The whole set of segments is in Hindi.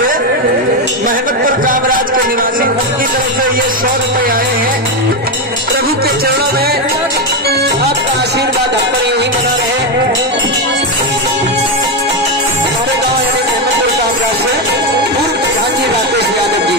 से महमदपुर कामराज के निवासी, उनकी तरफ से ये 100 रुपए आए हैं। प्रभु के चरणों में आपका आशीर्वाद हम पर यूं ही बना रहे। हमारे गांव यानी महमदपुर कामराज से पूर्व प्रधान जी राकेश यादव जी।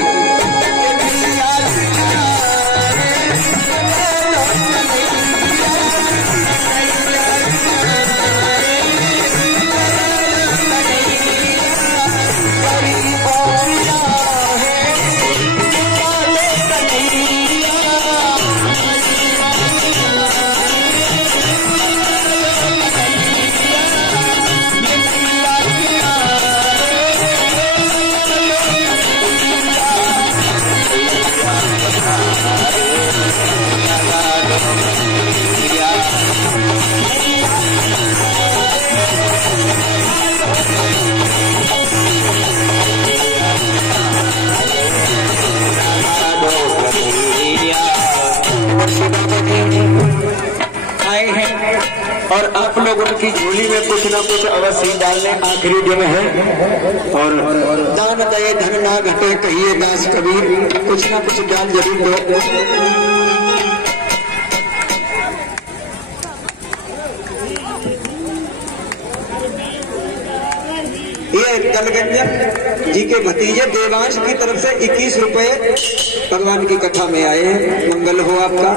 आए हैं और आप लोग उनकी झोली में कुछ न कुछ अवश्य डालने आखिरी दिन है। और दान दये धन ना घटे कहिए दास कबीर, कुछ न कुछ दान जरूर दो। ये दलगंजन जी के भतीजे देवांश की तरफ से 21 रुपए भगवान की कथा में आए हैं। मंगल हो आपका।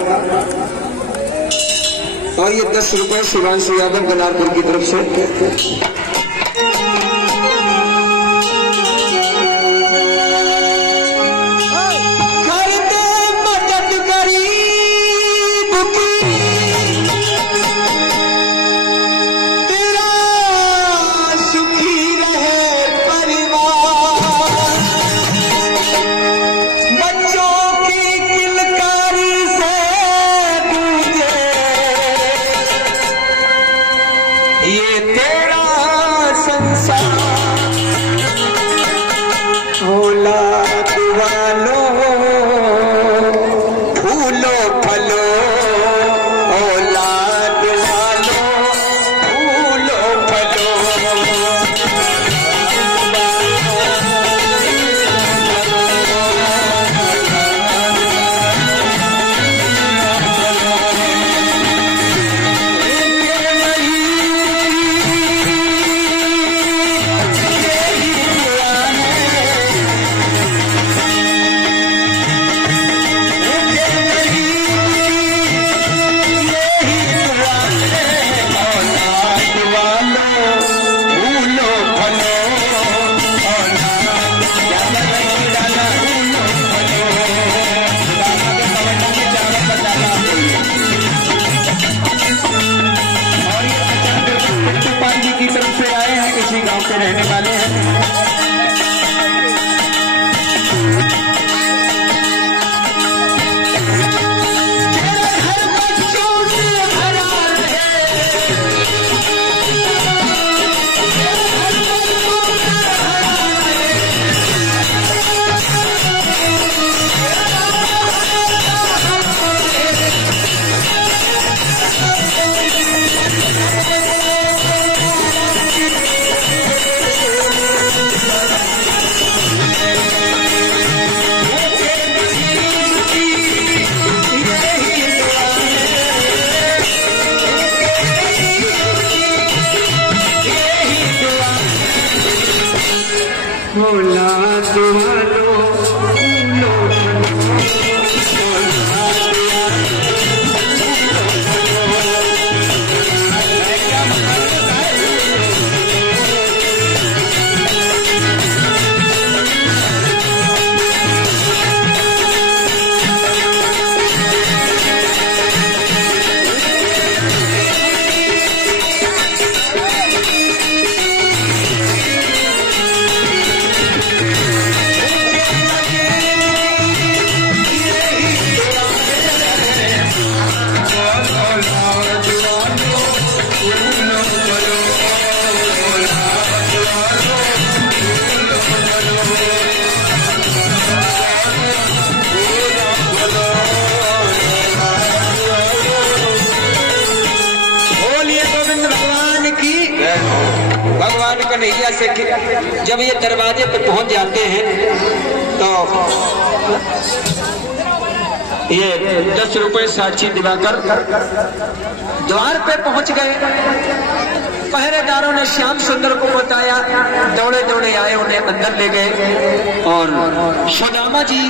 और ये 10 रुपए शिवांशु यादव गनारपुर की तरफ से। ये तेरा कन्हैया से जब ये दरवाजे पर पहुंच जाते हैं तो ये 10 रुपए साक्षी दिलाकर द्वार पे पहुंच गए। पहरेदारों ने श्याम सुंदर को बताया, दौड़े दौड़े आए, उन्हें अंदर ले गए और सुदामा जी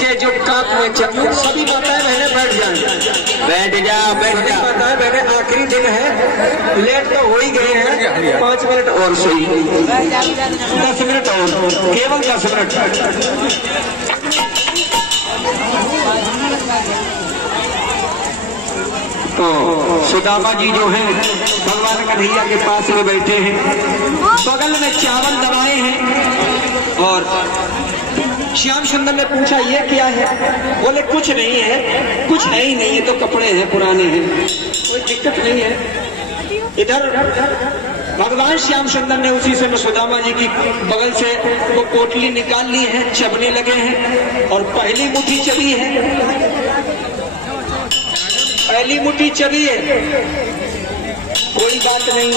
के जो काप में सभी माताएं बहने बैठ जाओ माताएं बहने, आखिरी दिन है, लेट तो हो ही गए हैं, 5 मिनट और सोई, 10 मिनट और, केवल 10 मिनट। तो सुदामा जी जो हैं भगवान कन्हैया के पास में बैठे हैं, बगल में चावल दबाए हैं और श्याम सुंदर ने पूछा ये क्या है? बोले कुछ नहीं है, कुछ है ही नहीं, ये तो कपड़े हैं, पुराने हैं, कोई दिक्कत नहीं है। इधर भगवान श्याम सुंदर ने उसी समय सुदामा जी की बगल से वो पोटली निकाल ली है, चबने लगे हैं और पहली मुट्ठी चबी है, पहली मुट्ठी चबी है, कोई बात नहीं,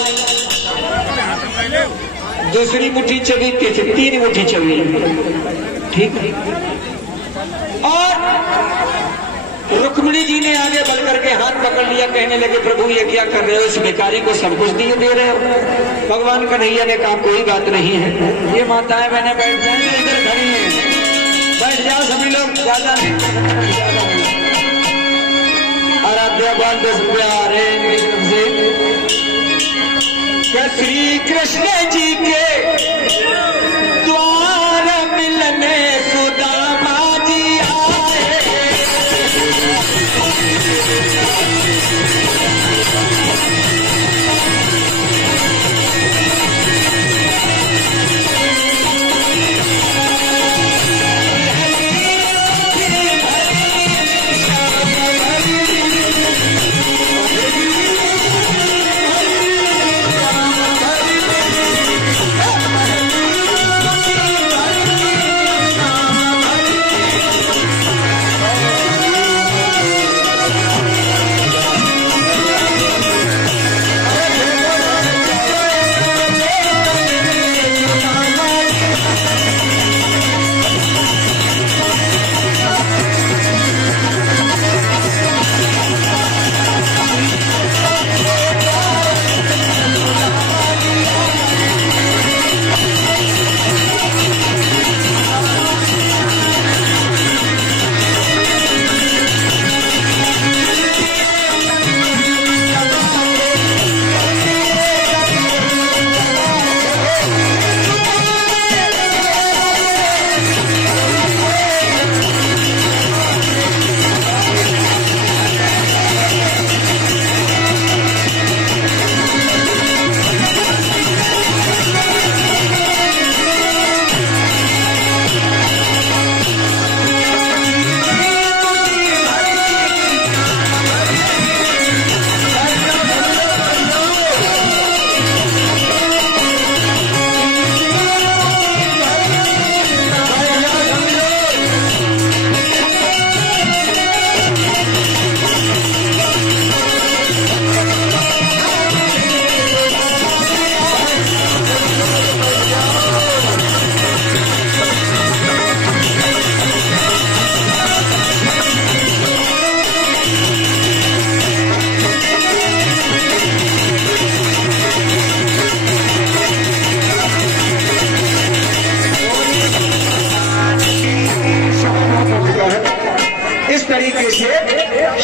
दूसरी मुट्ठी चबी, 3 मुट्ठी चबी, ठीक है। और रुक्मिणी जी ने आगे बढ़ करके हाथ पकड़ लिया, कहने लगे प्रभु ये क्या कर रहे हो, इस भिखारी को सब कुछ दिए दे रहे हो। भगवान कन्हैया ने कहा कोई बात नहीं है, ये माताएं बहने बैठ जाएंगे, इधर खड़ी हैं, बैठ जाओ सभी लोग, ज्यादा नहीं, आराध्या बाल 10 प्यारे क्या श्री कृष्ण जी के द्वार मिलने सुदामा जी आए।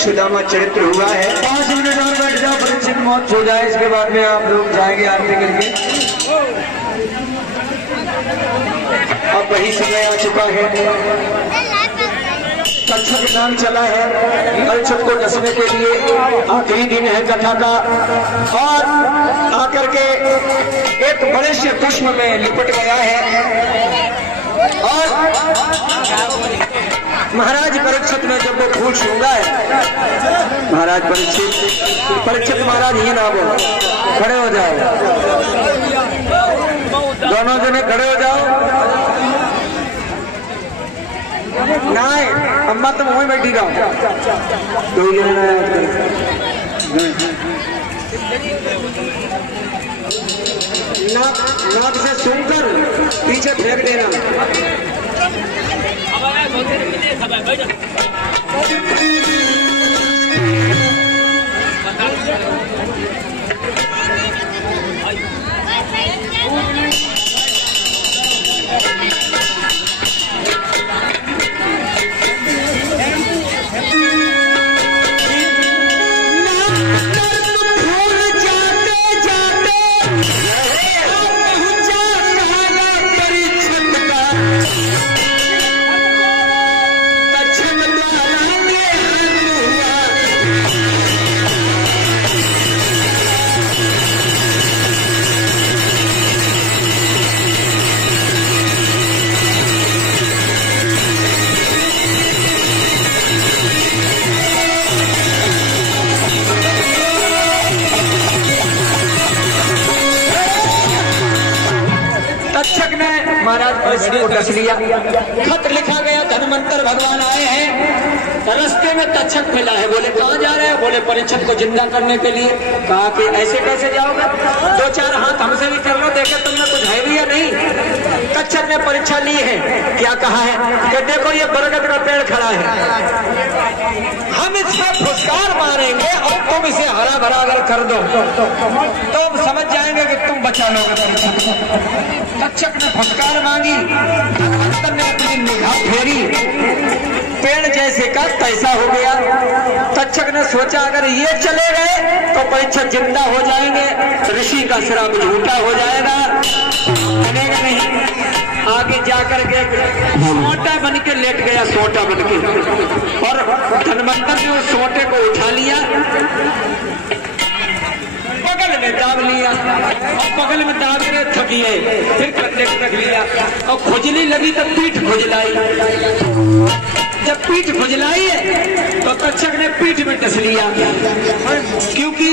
सुदामा चरित्र हुआ है। 5 मिनट और बैठ जाओ, परीक्षित मौत हो जाए, इसके बाद में आप लोग जाएंगे आरती करके। अब वही समय आ चुका है, कच्छप नाम चला है, कलछप को डसने के लिए आखिरी दिन है कथा का, और आकर के एक बड़े से पुष्प में लिपट गया है। और महाराज परीक्षित ने जब वो फूल छूंगा है, महाराज परीक्षित महाराज ये ना बोलो, खड़े हो जाओ, दोनों जने खड़े हो जाओ। नहीं अम्मा तुम वहीं बैठी रहो, दो जने नाक से सूंघकर पीछे फेंक देना। महाराज परीक्षित को डस लिया। खत लिखा गया, धनवंतर भगवान आए हैं, रास्ते में तक्षक मिला है। बोले कहाँ जा रहे हैं? बोले परीक्षित को जिंदा करने के लिए। कहा कि ऐसे कैसे जाओगे? 2-4 हाथ हमसे भी कर लो, देखे तुमने कुछ है भी या नहीं। तक्षक ने परीक्षा ली है। क्या कहा है कि देखो ये बरगद का पेड़ खड़ा है, हम इसमें फुसकार मारेंगे और तुम इसे हरा भरा अगर कर दो तो हम समझ जाएंगे कि तुम बचा लोगे। तक्षक ने फुसकार मांगी, धनवंतर ने अपनी निगाह फेरी, पेड़ जैसे का तैसा हो गया। तक्षक ने सोचा अगर ये चले गए तो परीक्षित जिंदा हो जाएंगे, ऋषि का श्राप झूठा हो जाएगा, बनेगा नहीं। आगे जाकर के सोटा बन के लेट गया, सोटा बन के, और धनवंतर ने उस सोटे को उठा लिया, बगल में दाब लिया, और बगल में दाब के थकी है, फिर कंधे को रख लिया, और खुजली लगी तो पीठ खुजलाई। जब पीठ खुजलाई है तो तक्षक ने पीठ में डस लिया, क्योंकि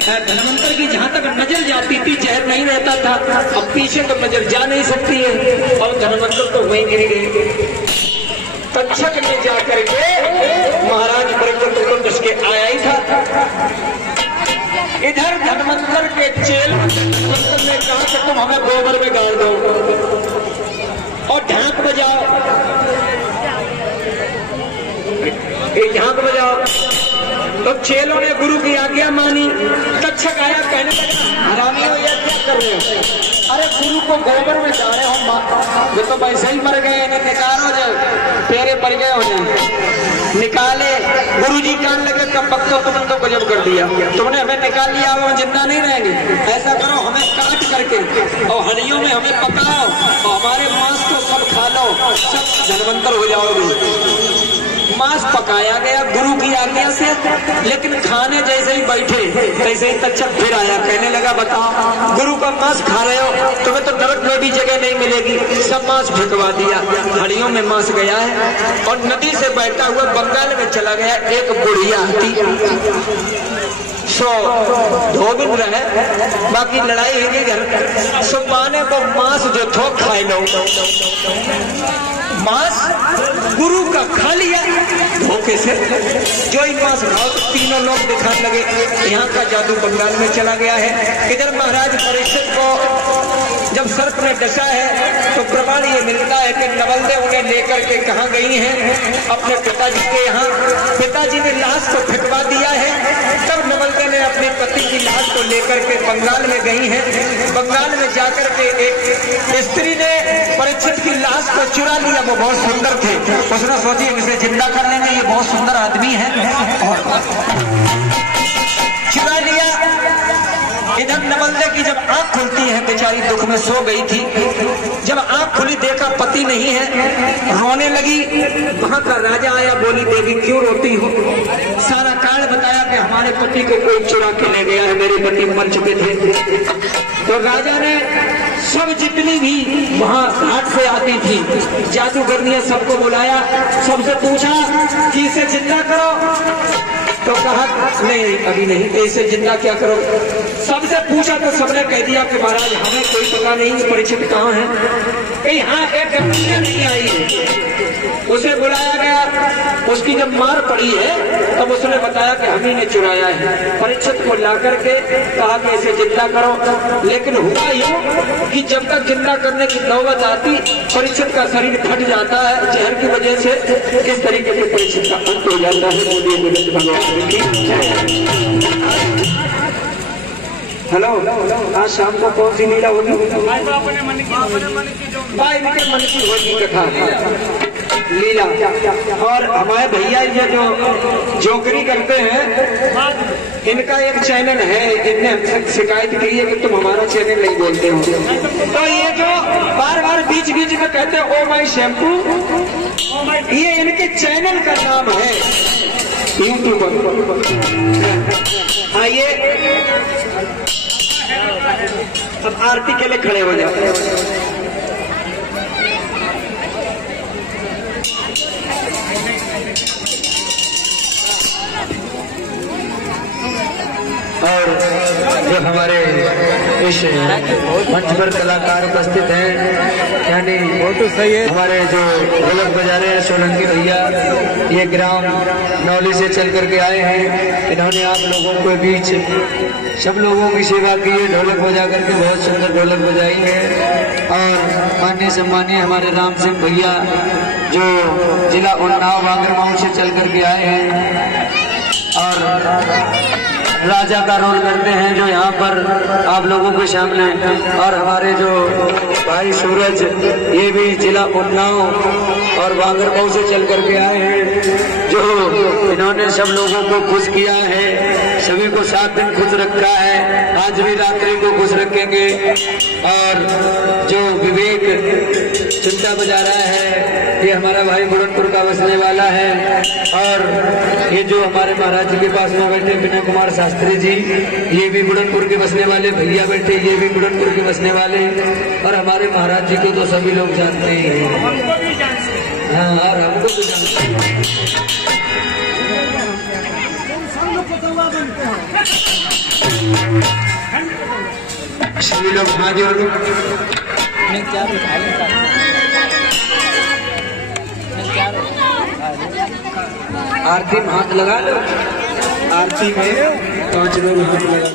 धनवंतर की जहां तक नजर जाती थी जहर नहीं रहता था, अब पीछे तो नजर जा नहीं सकती है, और धनवंतर तो वहीं गिर गए। तक्षक ने जाकर के महाराज बरगद को डस के आया ही था। इधर धनवंतर के चेल धनवंतर ने कहा कि तुम हमें गोबर में गाड़ दो और ढाक बजाओ, झांक बजाओ। तो चेलों ने गुरु की आज्ञा मानी। तक्षक आया, कहने लगा हरामी हो या क्या कर रहे हो? अरे गुरु को गोबर में डाले हो, जो तो वैसे ही मर गए, इन्हें निकालो, जो तेरे पड़ गए हो जाए। निकाले, गुरु जी कान लगे, कब वक्त तुमने तो गजब कर दिया, तुमने हमें निकाल लिया, वो जिंदा नहीं रहेंगे। ऐसा करो हमें काट करके और हड्डियों में हमें पकाओ और हमारे मांस को सब खा लो, सब धनवंतर हो जाओगे। मांस पकाया गया गुरु की आज्ञा से, लेकिन खाने जैसे ही बैठे तैसे ही तक्षक फिर आया, कहने लगा बताओ गुरु का मांस खा रहे हो, तुम्हें तो नरक में भी जगह नहीं मिलेगी। सब मांस फेंकवा दिया, हड्डियों में मांस गया है, और नदी से बहता हुआ बंगाल में चला गया। एक बुढ़िया आती, सो धोबिन रहे, बाकी लड़ाई है घर, सो माने को मांस जो थो खाए लो, मांस गुरु का खा लिया धोखे से। जो ही मांस खाओ तो तीनों लोग दिखाने लगे, यहाँ का जादू बंगाल में चला गया है। इधर महाराज परीक्षित को जब सर्प ने डसा है तो प्रमाण ये मिलता है कि नवलदे उन्हें लेकर के कहाँ गई हैं? अपने पिताजी के यहाँ। पिताजी ने लाश को फेंकवा दिया है, तब नवलदे ने अपने पति की लाश को लेकर के बंगाल में गई हैं। बंगाल में जाकर के एक स्त्री ने परीक्षित की लाश को चुरा लिया, वो बहुत सुंदर थे, उसने सोची इसे जिंदा कर लेंगे, ये बहुत सुंदर आदमी है, और चुरा लिया। इधर नवलदे की जब आंख खुलती है, बेचारी दुख में सो गई थी, जब आंख खुली देखा पति नहीं है, रोने लगी। वहां का राजा आया, बोली देवी क्यों रोती हो? सारा कारण बताया कि हमारे पति को कोई चुरा के ले गया है, मेरे पति मर चुके थे। तो राजा ने सब जितनी भी वहां घाट से आती थी जादूगरनियां सबको बुलाया, सबसे पूछा कि इसे जिंदा करो, तो कहा नहीं अभी नहीं, ऐसे जिंदा क्या करो? सबसे पूछा तो सबने कह दिया कि महाराज हमें कोई पता नहीं कि परीक्षित कहाँ है। यहाँ एक नहीं आई है, उसे बुलाया गया, उसकी जब मार पड़ी है तब उसने बताया कि हम ही ने चुराया है। परीक्षित को ला करके कहा कि इसे जिंदा करो, लेकिन हुआ यूं कि जब तक जिंदा करने की नौबत आती परीक्षित का शरीर फट जाता है जहर की वजह से। इस तरीके से परीक्षित का अंत हो जाता है। भगवान की हेलो, आज शाम को कौन सी लीला होगी? अपने मन की होगी कथा लीला। और हमारे भैया ये जो जोकरी करते हैं इनका एक चैनल है, इनने हमसे शिकायत की है कि तुम हमारा चैनल नहीं बोलते हो। तो ये जो बार बार बीच बीच में कहते हैं ओ माई शैम्पू, ये इनके चैनल का नाम है यूट्यूब। हाँ, ये अब आरती के लिए खड़े हो जाओ। और जो हमारे इस मंच पर कलाकार उपस्थित हैं, यानी वो तो सही है, हमारे जो ढोलक बजा रहे हैं सोलंकी भैया, ये ग्राम नौली से चल करके आए हैं। इन्होंने आप लोगों के बीच सब लोगों की सेवा की है, ढोलक बजा करके बहुत सुंदर ढोलक बजाई है। और माननीय सम्मानीय हमारे राम सिंह भैया जो जिला उन्नाव बांगरमऊ से चल करके आए हैं और राजा का रोल करते हैं जो यहाँ पर आप लोगों के सामने। और हमारे जो भाई सूरज, ये भी जिला उन्नाव और बांगरमऊ से चल करके आए हैं, जो इन्होंने सब लोगों को खुश किया है, सभी को 7 दिन खुश रखा है, आज भी रात्रि को खुश रखेंगे। और जो विवेक चिंता बजा रहा है, ये हमारा भाई बुरनपुर का बसने वाला है। और ये जो हमारे महाराज जी के पास में बैठे विनय कुमार शास्त्री जी, ये भी बुरनपुर के बसने वाले भैया बैठे, ये भी बुरनपुर के बसने वाले। और हमारे महाराज जी को तो सभी लोग जानते ही हैं, हाँ, और हमको भी जानते हैं। सभी लोग हाजिर आरती में हाथ लगा लो, आरती में 5 लोग हाथ लगा।